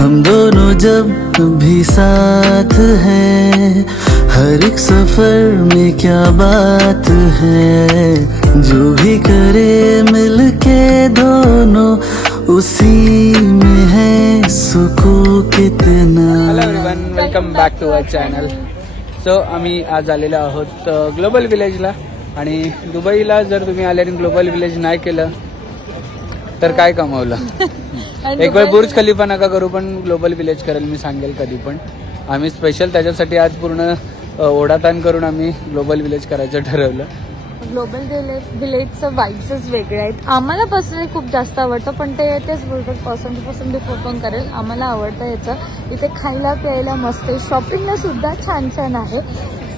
हम दोनों जब भी साथ हैं, हर एक सफर में क्या बात है, जो भी करे मिलके दोनों उसी में है सुकून कितना। Hello everyone, welcome back to our channel. So आम्ही आज आलेलो आहोत ग्लोबल विलेजला. आणि दुबईला जर तुम्ही आले आणि ग्लोबल विलेज नाही केलं तर काय कमावलं. एक वेळ बुर्ज खलिफा नका करू, पण ग्लोबल विलेज करेल मी सांगेल कधी पण. आम्ही स्पेशल त्याच्यासाठी आज पूर्ण ओढाताण करून आम्ही ग्लोबल विलेज करायचं ठरवलं. ग्लोबल विलेजचं वाईब्सच वेगळे आहेत. आम्हाला पर्सनली खूप जास्त आवडतं, पण तेच बोलतात पर्सन बिफोर पण करेल. आम्हाला आवडतं याचं. इथे खायला प्यायला मस्त आहे, शॉपिंगला सुद्धा छान छान आहे.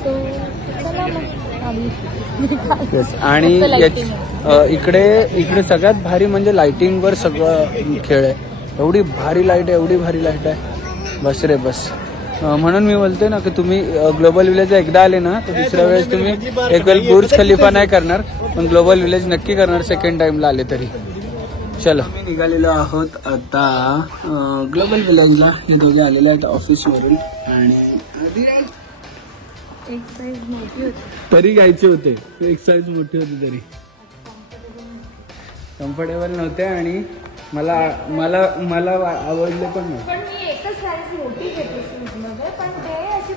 सो चला मग आम्ही. आणि इकडे सगळ्यात भारी म्हणजे लाइटिंगवर सगळं खेळ आहे. एवढी भारी लाईट आहे, बस रे बस. म्हणून मी बोलते ना की तुम्ही ग्लोबल विलेज एकदा आले ना तर दुसऱ्या वेळेस तुम्ही एक वेळ बुर्ज खलिफा नाही करणार, पण ग्लोबल विलेज नक्की करणार सेकंड टाइमला आले तरी. चलो निघालेलो आहोत आता ग्लोबल विलेजला. हे दोघे आलेले आहेत ऑफिसवरून आणि एक साईज मोठी होती तरी घ्यायचे होते. एक साईज मोठी होती तरी कम्फर्टेबल नव्हते आणि मला मला मला आवडले पण नाही. पण मी एकच साईज मोठी घेतली शूजमध्ये, पण ते अशी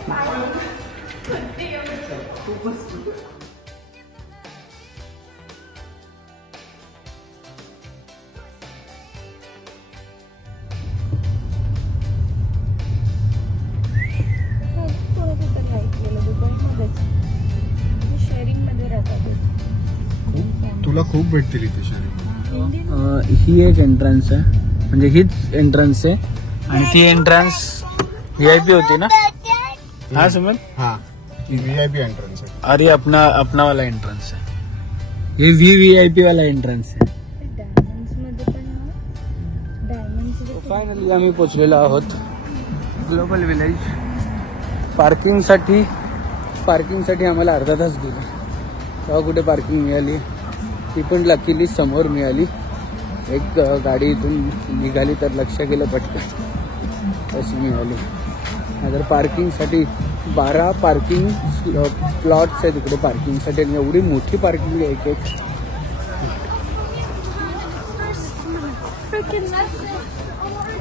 तुला खूप भेटतील इथे शेअरिंग. ही एक एंट्रन्स आहे, म्हणजे हीच एंट्रन्स आहे. आणि ती एंट्रन्स VIP होती ना. हाँ सुमित, हाँ VIP एंट्रेंस है. अरे अपना वाला एंट्रन्स आहे. हे VIP वाला एंट्रन्स आहे. फायनली आम्ही पोचलेलो आहोत ग्लोबल विलेज. पार्किंगसाठी आम्हाला अर्धा तास गेला. तेव्हा कुठे पार्किंग मिळाली, ती पण लकीली समोर मिळाली. एक गाडी इथून निघाली तर लक्ष गेलं पटकन अशी मिळाली. नाहीतर पार्किंगसाठी 12 पार्किंग प्लॉट्स आहेत इकडे पार्किंगसाठी. आणि एवढी मोठी पार्किंग आहे एक.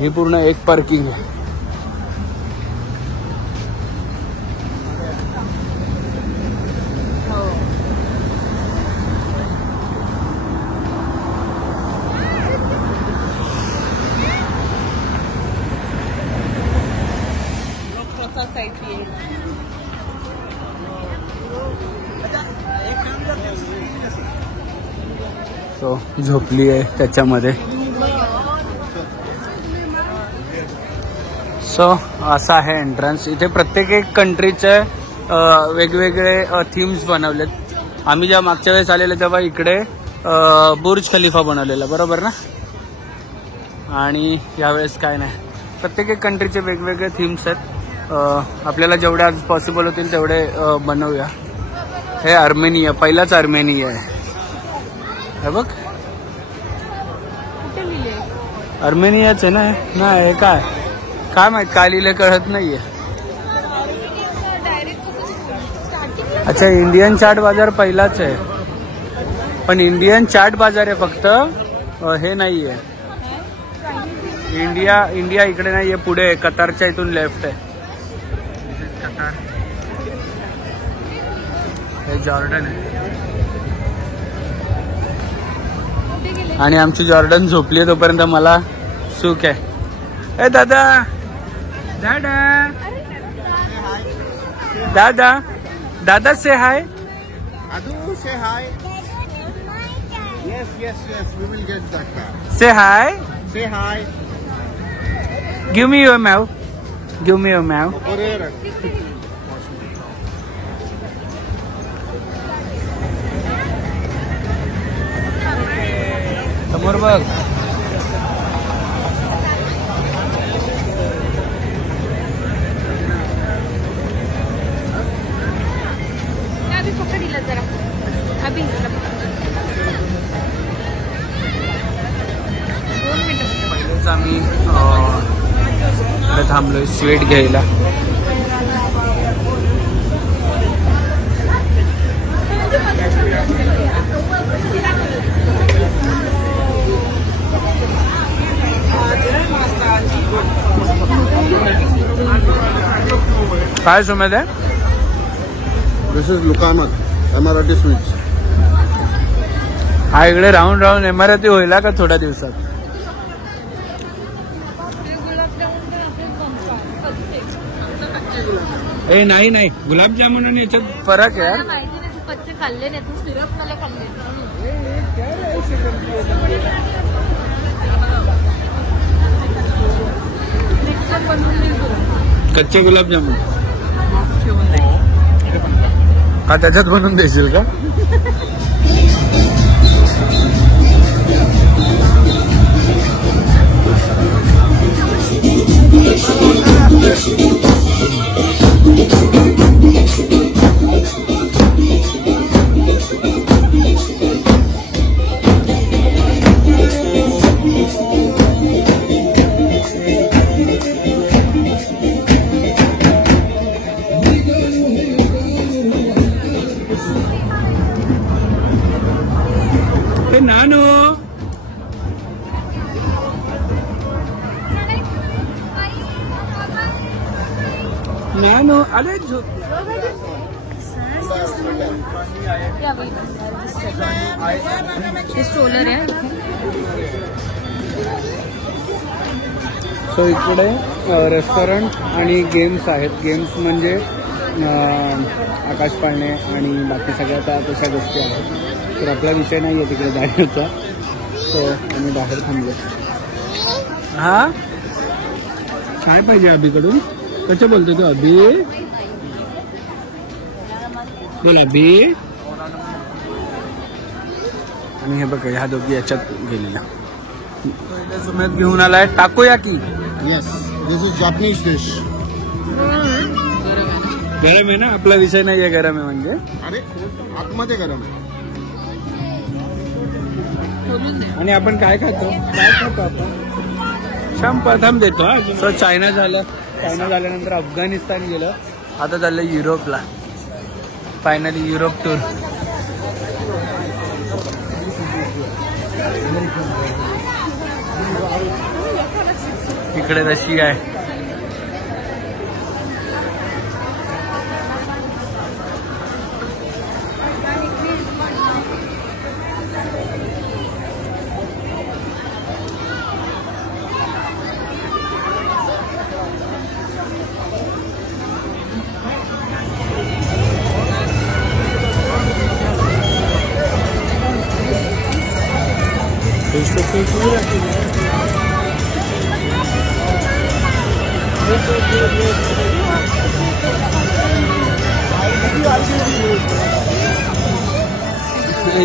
ही पूर्ण एक पार्किंग आहे. सो झोपली आहे त्याच्यामध्ये. सो असा आहे एंट्रन्स. इथे प्रत्येक एक कंट्रीचे वेगवेगळे थीम्स बनवलेत. आम्ही जेव्हा मागच्या वेळेस आलेले तेव्हा इकडे बुर्ज खलिफा बनवलेला, बरोबर ना. आणि यावेळेस काय नाही, प्रत्येक एक कंट्रीचे वेगवेगळे थीम्स आहेत. आपल्याला जेवढे आज पॉसिबल होतील तेवढे बनवूया. हे अर्मेनिया, पहिलाच अर्मेनिया आहे. हे बघ अर्मेनियाच आहे ना. नाही हे काय माहित काय लिहिलं कळत नाहीये. अच्छा, इंडियन चाट बाजार पहिलाच आहे, पण इंडियन चाट बाजार आहे फक्त, हे नाहीये. इंडिया इकडे नाहीये, पुढे कतारच्या इथून लेफ्ट आहे. कतार हे जॉर्डन आहे. आणि आमची जॉर्डन झोपली तोपर्यंत मला सुख आहे. ए दादा से हाय. Adu, say hi. Yes, we will get that car. Say hi. Say hi. Give me your meow. समोर बघ. पहिलेच आम्ही थांबलोय स्वीट घ्यायला. काय सुमेध आहे? दिस इज लुकामत एमआरटी स्वीट्स. हा इकडे राहून राहून इमारती होईल का थोड्या दिवसात? ए नाही नाही, गुलाबजामुन आणि याच्यात फरक आहे यार. माहिती नाही, तू कच्चे खाल्ले नाही, तू सिरप मला खाल्ले. कच्चे गुलाबजामुन हा त्याच्यात बनवून देशील का? नानू नानू अरे स्ट्रोलर आहे. सो इकडे रेस्टॉरंट आणि गेम्स आहेत. गेम्स म्हणजे आकाश पाळणे आणि बाकी सगळ्या त्या तशा गोष्टी आहेत. तर आपला विषय नाही आहे तिकडे जाण्याचा. सो आम्ही बाहेर थांबलो. हा काय पाहिजे अभिकडून? कसं बोलतो तू अभि? बोल अभि. आणि हे बघा ह्या दोघी याच्यात गेलेल्या. सुमेध घेऊन आलाय takoyaki. Yes, this is Japanese dish. गरम आहे ना? आपला विषय नाही आहे गरम आहे म्हणजे. अरे आतमध्ये गरम आहे. आणि आपण काय खातो आपण? शाम प्रथम देतो. सो चायना झाल्यानंतर अफगाणिस्तान गेलं. आता चाललं युरोपला. Finally Europe tour. इकडे रशिया आहे.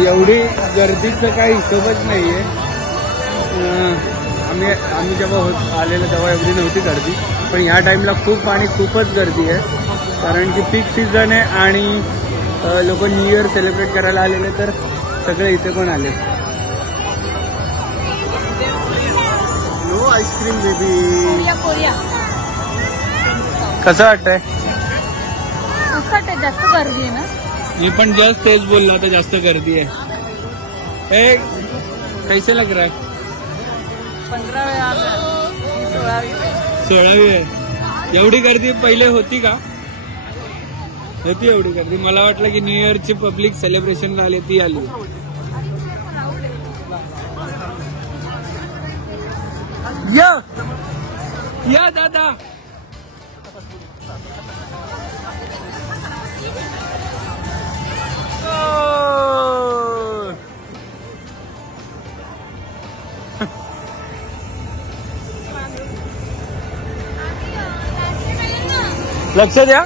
एवढी गर्दीचं काही हिशोबच नाहीये. आम्ही जेव्हा आलेलो तेव्हा एवढी नव्हती गर्दी, पण ह्या टाइमला खूपच गर्दी आहे. कारण की पीक सीझन आहे आणि लोक न्यू इयर सेलिब्रेट करायला आलेले, तर सगळे इथे पण आले. No ice cream baby. कोरिया कसं वाटतंय? मस्त वाटतंय. जास्त गर्दी आहे ना? मी पण जस्ट तेच बोलला, आता जास्त गर्दी आहे. कैसे लग रहा है? 16वी आहे. एवढी गर्दी पहिले होती का? होती एवढी गर्दी? मला वाटलं की न्यू इयरची पब्लिक सेलिब्रेशन आली ती आली. या दादा. लक्ष द्या.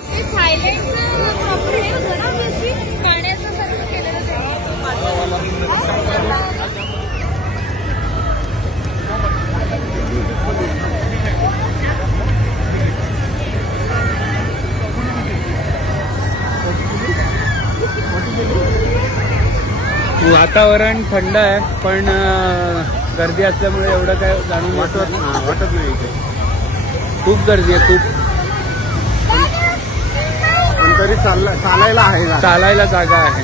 वातावरण थंड आहे, पण गर्दी असल्यामुळे एवढं काय जाणून वाटत नाही. इथे खूप गर्दी आहे खूप. पण तरी चालायला आहे ना. चालायला जागा आहे.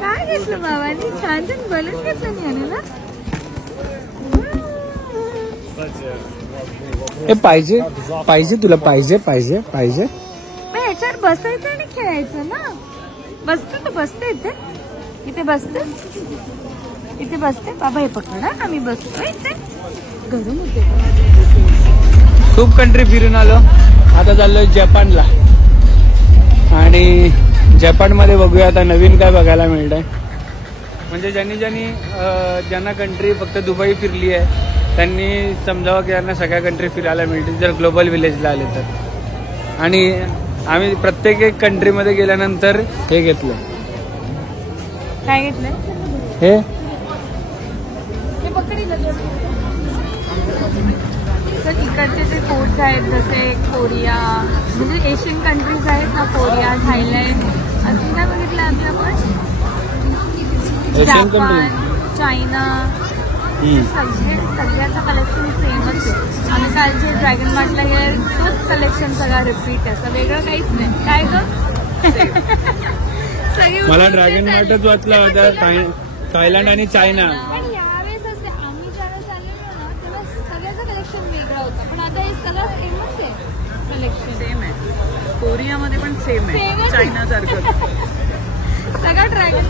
काय घेतलं बाबांनी? छान छान बलून घेतलं नाही ना. हे पाहिजे पाहिजे तुला पाहिजे पाहिजे पाहिजे. मग ह्याच्यावर बसायचं आणि खेळायचं ना. बसते तर बसते इथे. इथे बसते. इथे बसते. बाबा हे पकडा आम्ही बसतो इथे. गरम होते. खूप कंट्री फिरून आलो. आता चाललोय जपानला आणि जपानमध्ये बघूया आता नवीन काय बघायला मिळतंय. म्हणजे ज्यांना कंट्री फक्त दुबई फिरली आहे त्यांनी समजावं की यांना सगळ्या कंट्री फिरायला मिळतील जर ग्लोबल विलेजला आले तर. आणि आम्ही प्रत्येक एक कंट्रीमध्ये गेल्यानंतर हे घेतलं. काय घेतलं? हे पकडी तर इकडचे जे पोर्ट्स आहेत जसे कोरिया म्हणजे एशियन कंट्रीज आहेत ना. कोरिया, थायलंड अजून काय बघितलं आम्ही आपण? एशियन जापान, चायना सगळ्याचं कलेक्शन सेमच आहे. आम्ही कालचे ड्रॅगन मार्टला गेले तोच कलेक्शन सगळा रिपीट आहे. असं वेगळं काहीच नाही. काय ग मला ड्रॅगन मार्टच वाचला होता. थायलंड आणि चायना. पण यावेळेस असते आम्ही ज्यावेळेस आलेलो ना तेव्हा सगळ्याचं कलेक्शन वेगळं होतं. पण आता हे सगळं सेमच आहे. कलेक्शन सेम आहे. कोरियामध्ये पण सेम आहे. Same आहे. चायना सारखं सगळं ड्रॅगन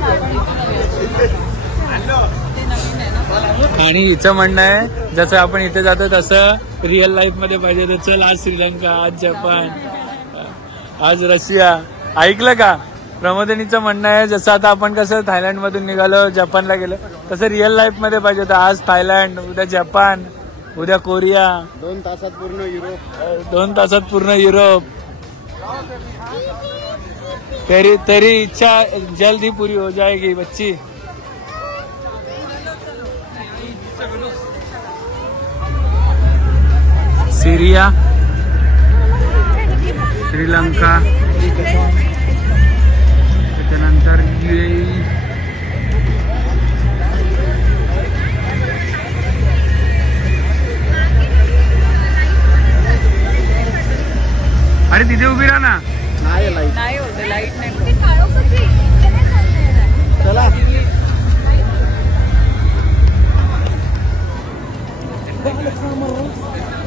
आणि हिचं म्हणणं आहे जसं आपण इथे जातो तसं रिअल लाईफ मध्ये पाहिजे. तर चल आज श्रीलंका, आज जपान, आज रशिया. ऐकलं का? प्रमोदिनीचं म्हणणं आहे जसं आता आपण कसं थायलंड मधून निघालो जपानला गेलो तसं रिअल लाईफ मध्ये पाहिजे होतं. आज थायलंड, उद्या जपान, उद्या कोरिया. 2 तासात पूर्ण युरोप. 2 तासात पूर्ण युरोप. तेरी इच्छा जल्द ही पूरी हो जाएगी बच्ची. सीरिया, श्रीलंका, त्याच्यानंतर UAE, अरे तिथे उभी राहा ना. नाही होते. लाईट नाही. चला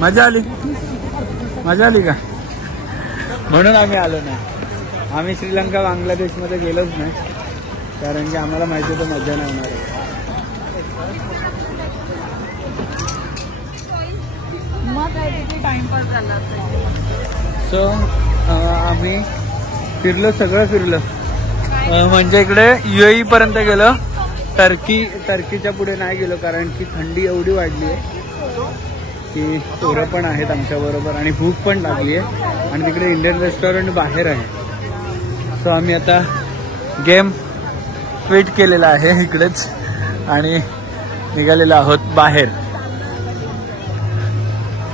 मजा आली का? म्हणून आम्ही आलो नाही. आम्ही श्रीलंका बांगलादेशमध्ये गेलोच नाही कारण की आम्हाला माहिती होतं मजा नाही होणार आहे. मग काय तिथे टाइमपास झाला असेल. सो आम्ही सगळं फिरलो. म्हणजे इकडे UAE पर्यंत गेलो. टर्कीच्या पुढे नाही गेलो कारण की थंडी एवढी वाढली आहे की पोरं पण आहेत आमच्या बरोबर आणि भूक पण लागली आहे आणि तिकडे इंडियन रेस्टॉरंट बाहेर आहे. सो आम्ही आता गेम क्विट केलेला आहे इकडेच आणि निघालेलो आहोत बाहेर.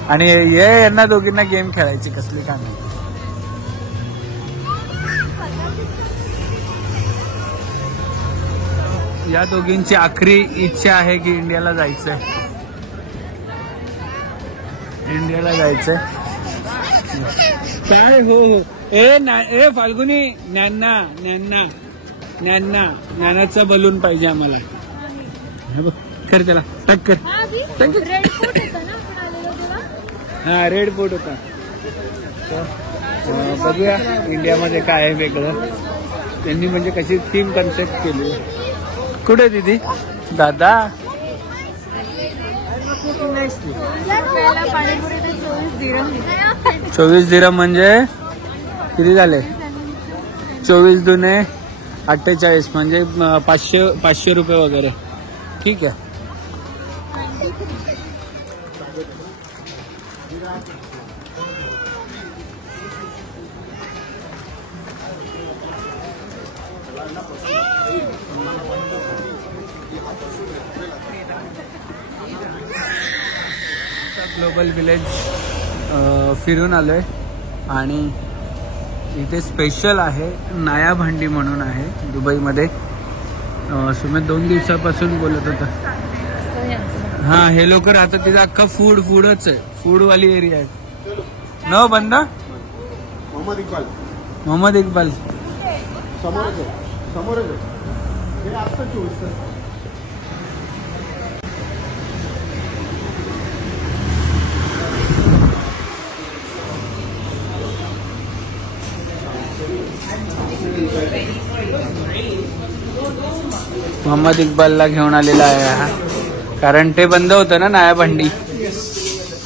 आणि यांना दोघींना गेम खेळायची कसली का नाही. या दोघींची आखरी इच्छा आहे की इंडियाला जायचंय. काय हो ए फाल्गुनी ज्ञानाचा बलून पाहिजे आम्हाला. कर त्याला टक कर. हा रेड फोर्ट होता. बघूया इंडियामध्ये काय आहे वेगळं. त्यांनी म्हणजे कशी थीम कन्सेप्ट केली. कुठे दिदी दादा? 24 दिरम म्हणजे किती झाले? 24 दुने 48 म्हणजे 500 रुपये वगैरे. ठीक आहे. ग्लोबल विलेज फिरून आलोय आणि इथे स्पेशल आहे नाया भांडी म्हणून आहे दुबईमध्ये. सुमित 2 दिवसापासून बोलत होता. हा हे लोक राहतात तिथे. अख्खा फूडच आहे, फूडवाली एरिया आहे. न बंद मोहम्मद इक्बाल समोरच हे असतं 24 तास. मोहम्मद इक्बालला घेऊन आलेला आहे हा, कारण ते बंद होतं ना नाया भांडी.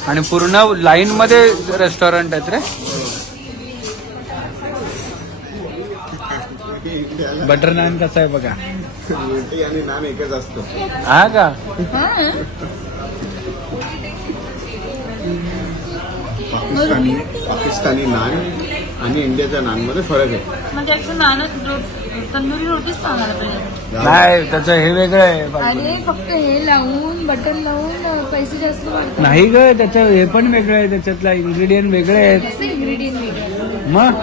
आणि पूर्ण लाईन मध्ये रेस्टॉरंट आहेत रे. बटर नान कसा आहे बघा. रोटी आणि नान एकच असतो. हा का? पाकिस्तानी नान आणि इंडियाच्या नान मध्ये फरक आहे. म्हणजे ऍक्च्युअली नानच तंदुरी रोटीच सांगायला पाहिजे. नाही त्याचं हे वेगळं आहे. आणि फक्त हे लावून बटर लावून पैसे जास्त वाढतात. नाही ग त्याचं हे पण वेगळं आहे. त्याच्यातला इन्ग्रेडियंट वेगळे आहेत. इंग्रेडियंट वेगळे. मग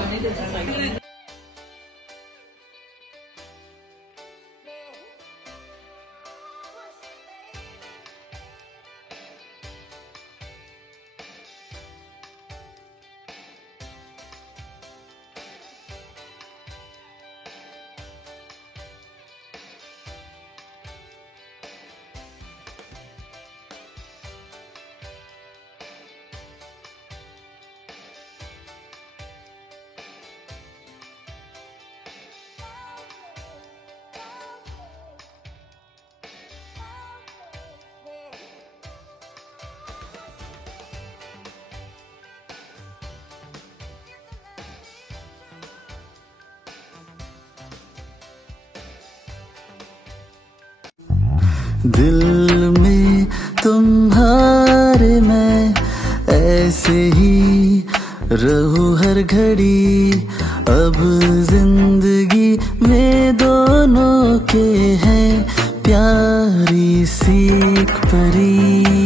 दिल में तुम्हारे मैं ऐसे ही रहूं हर घड़ी. अब जिंदगी में दोनों के हैं प्यारी सी एक परी.